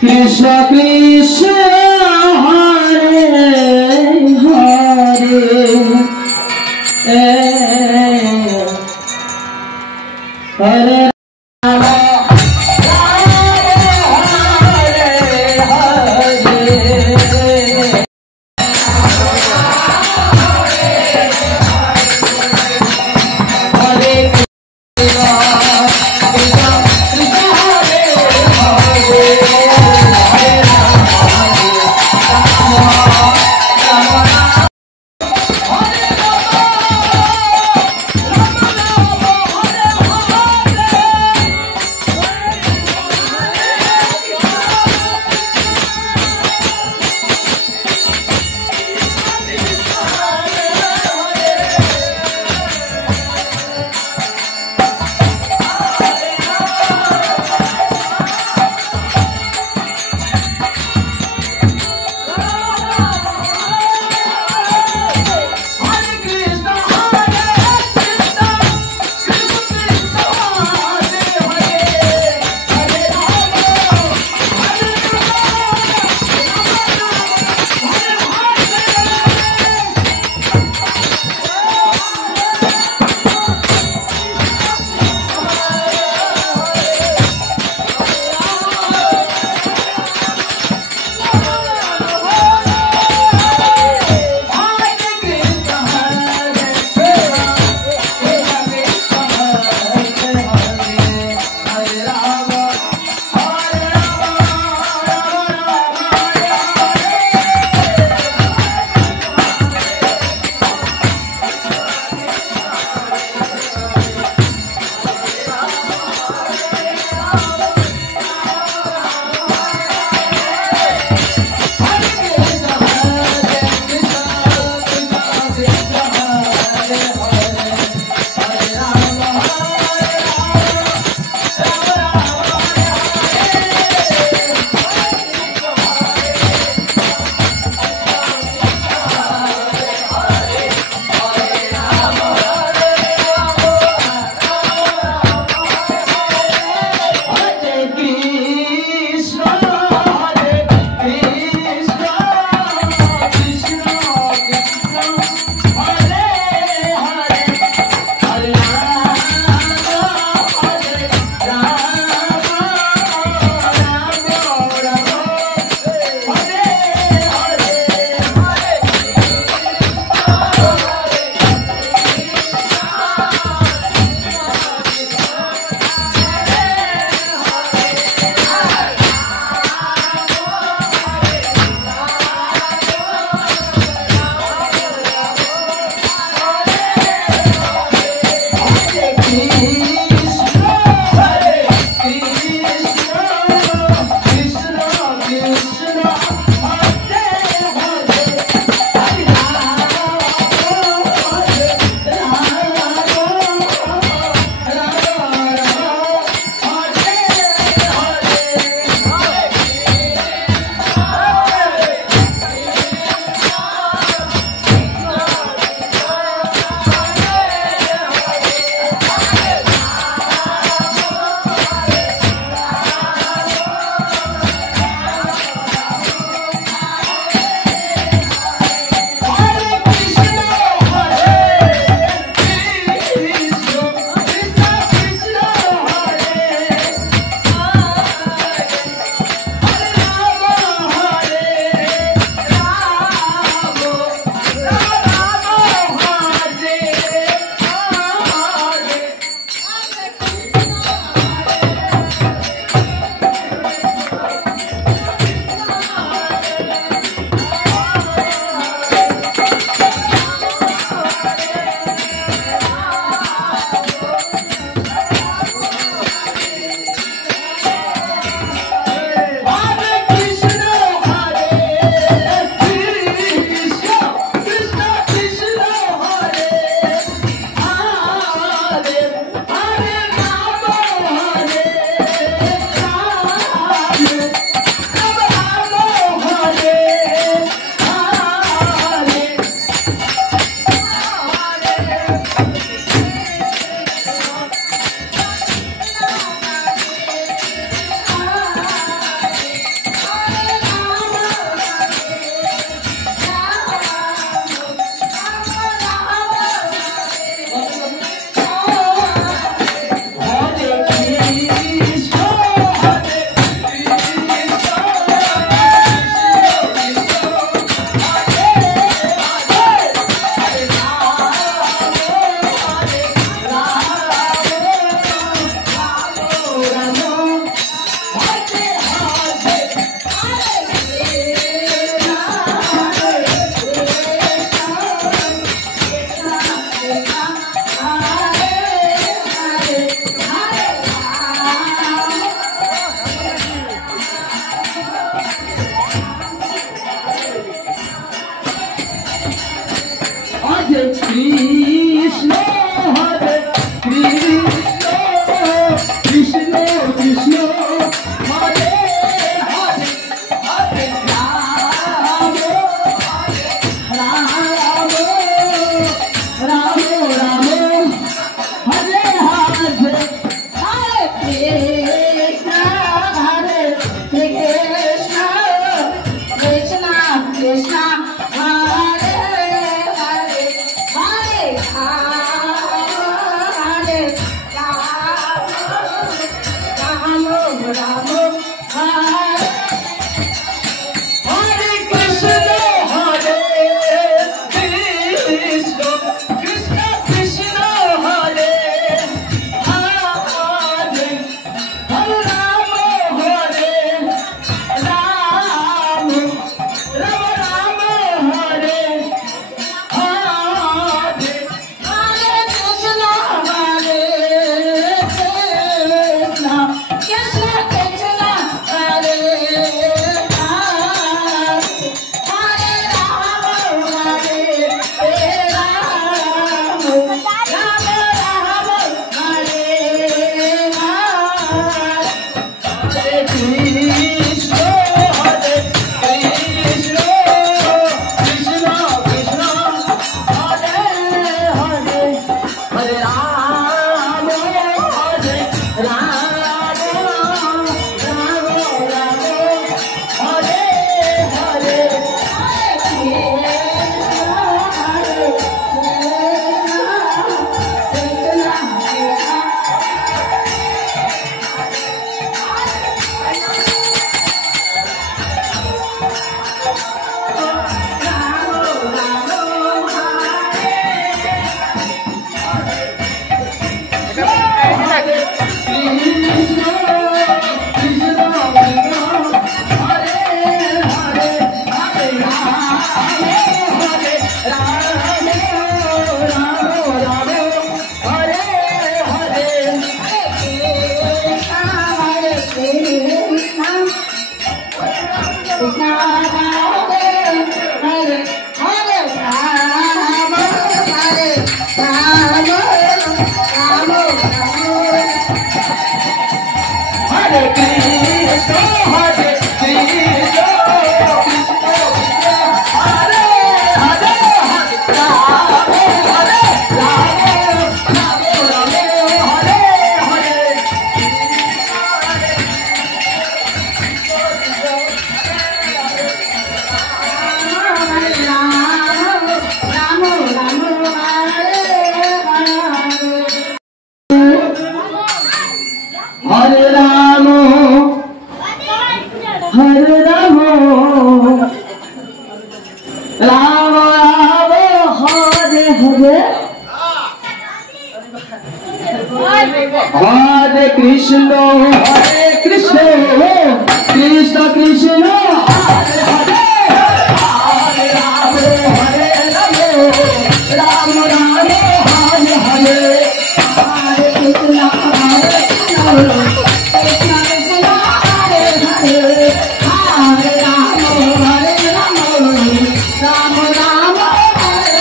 Krishna Krishna Hare Hare Hare Hare Krishna, Hare Krishna, Krishna Krishna, Hare Hare, Hare Rama, Hare Rama, Rama Rama, Hare Hare, Hare Krishna, Hare Krishna, Krishna Krishna, Hare Hare, Hare Rama, Hare Rama, Rama Rama, Hare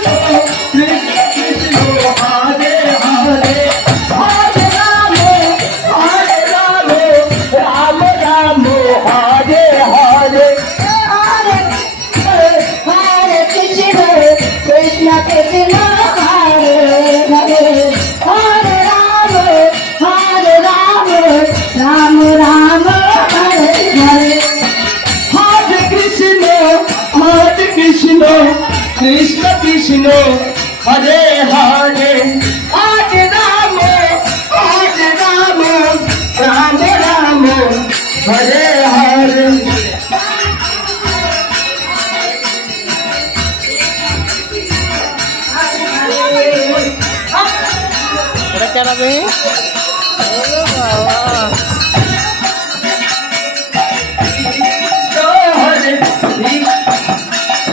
Krishna, Hare Krishna. Krishna Krishna Hare Hare Hare Rama Hare Rama Rama Rama Hare Hare Hare Krishna Krishna Krishna Hare Hare Hare Rama Rama Rama Hare Hare Hare Krishna Krishna Krishna Hare Hare Hare Rama Rama Rama Hare Hare Udah cara be?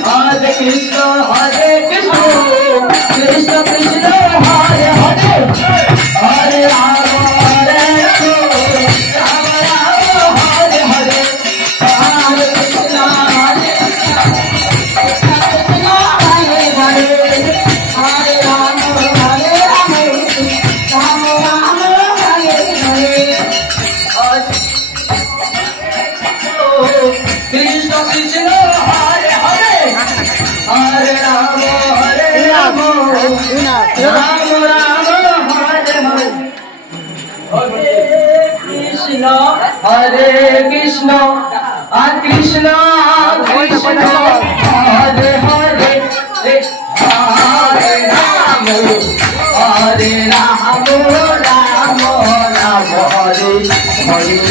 Hare Krishna Hare Krishna Krishna Krishna Hare Hare Hare Rama Hare Rama Rama Rama Hare Hare Krishna Krishna Hare Hare Hare Ram हरे राम राम राम हरे हरे हरे कृष्ण कृष्ण कृष्ण कृष्ण हरे हरे हरे राम राम राम राम हरे हरे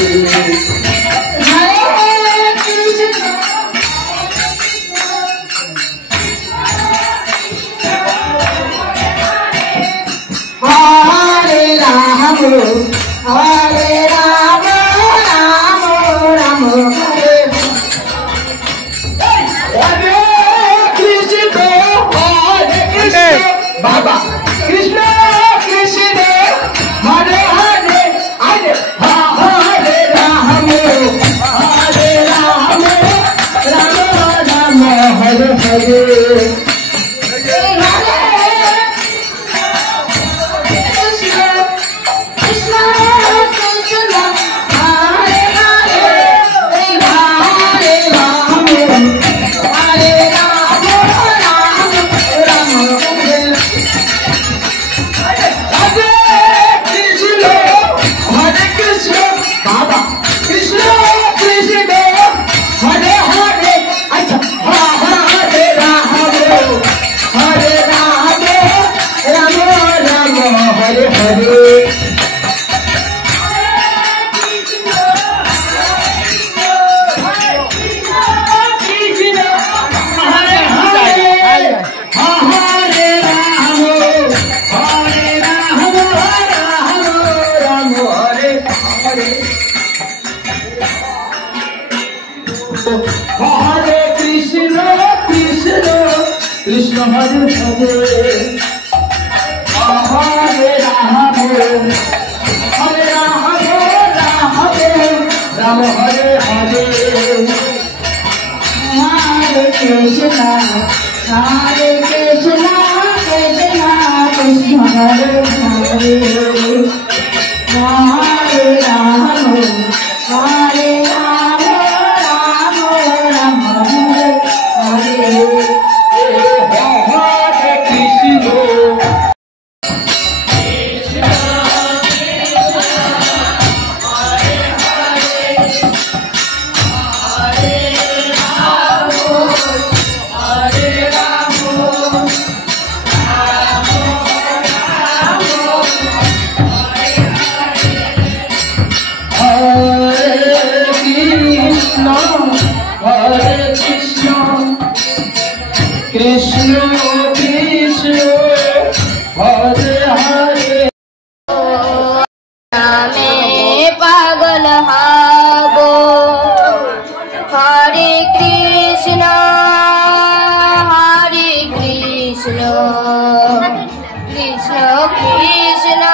हरे राम राम राम हरे हरे कृष्ण बाबा कृष्ण कृष्ण हरे हरे हरे हरे राम राम राम हरे हरे कृष्ण हरे हरे हरे राम राम हरे हरे हरे कृष्ण कृष्ण कृष्ण हरे हरे हरे राम राम हरे हरे कृष्ण कृष्ण हरे हरे में पागल हागो हरे कृष्ण कृष्ण कृष्ण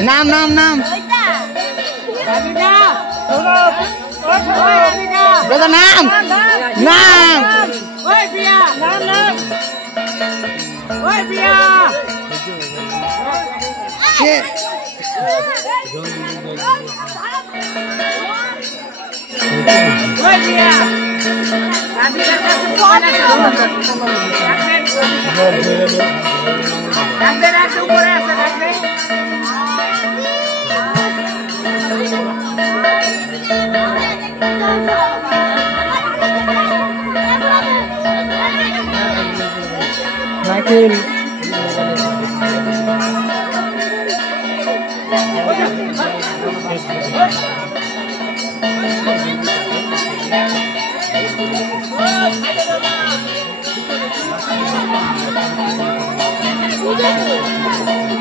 नाम नाम नाम brother नाम नाम Michael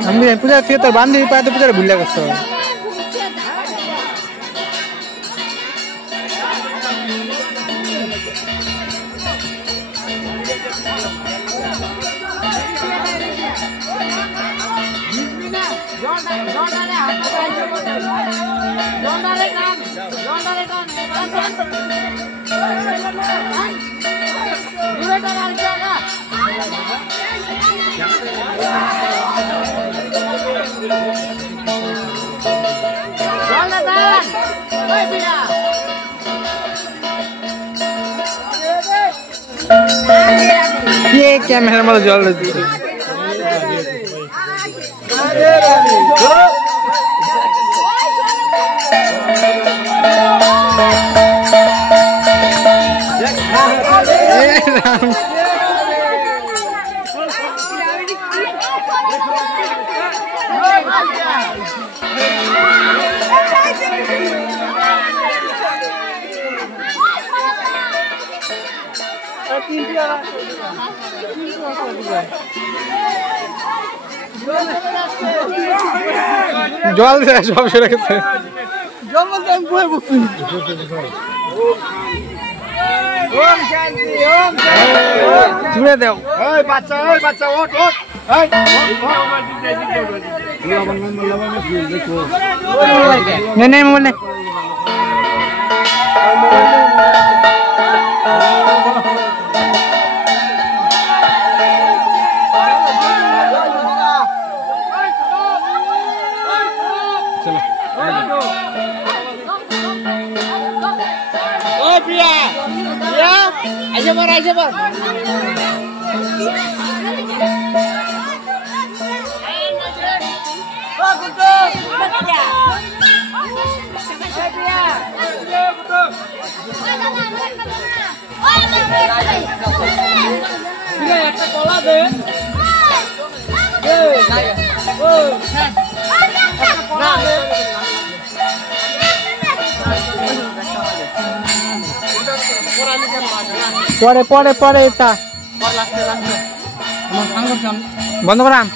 हमने पूजा theatre बांधी पाए तो पूजा भूल गया ये कैमरा में जल रही है জল দেয় সব সেরে গেছে জল বলতে আমি বয়ে বসছি ওম শান্তি জুড়ে দাও ওই বাচ্চা ওঠ नहीं मोबाइल ऐसे बार পরে এটা বন্ধ করাম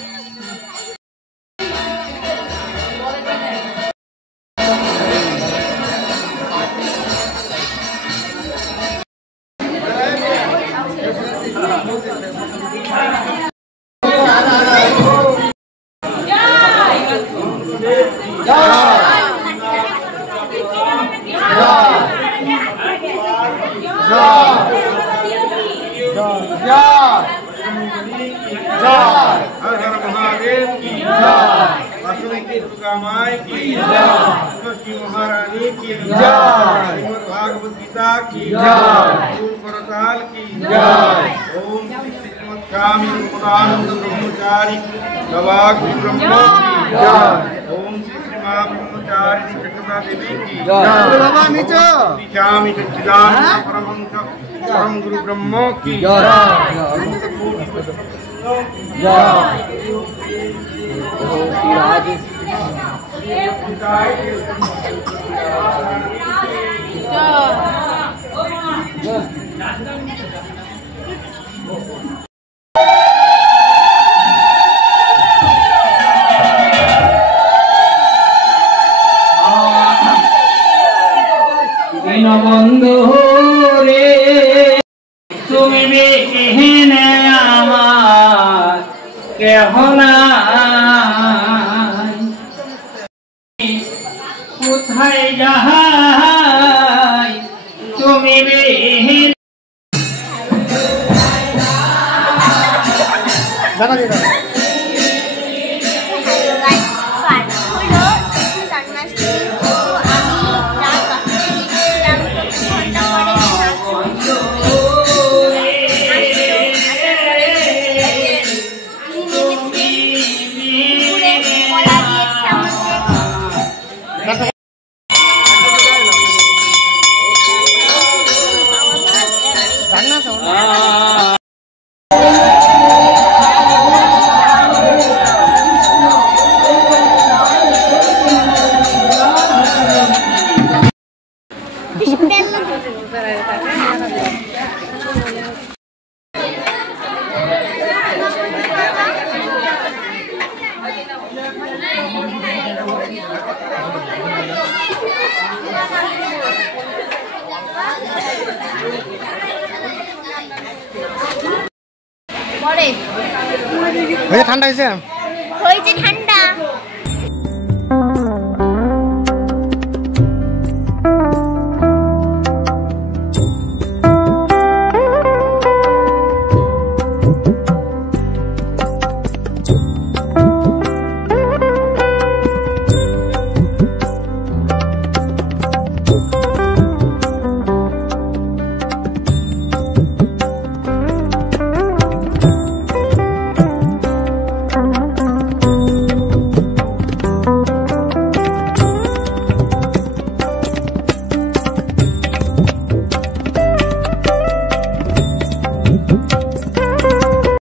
महारानी की भागवत गीता की परताल की ओम श्रीमद् ब्रह्मचारी ब्रह्म ओम श्री महाब्रह्मचारी चक्रता देवी की परम गुरु ब्रह्म की बंधु रे तुम भी कहने आमार के होना হায় যাহাই তুমি বিহীন দেখা দিই পরে ঠান্ডা হয়েছে হয়েছে ঠান্ডা